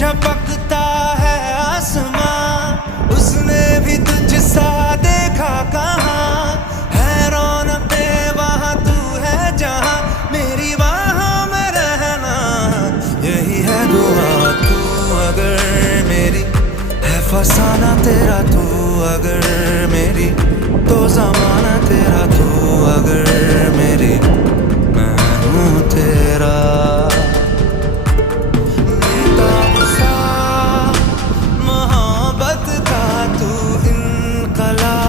झपकता है आसमां, उसने भी तुझसा देखा कहाँ। है रौनके वहाँ तू है जहाँ, मेरी बाहों में रहना यही है दुआ। तू अगर मेरी है फसाना तेरा, तू अगर मेरी तो जमाना तेरा, तू अगर मेरी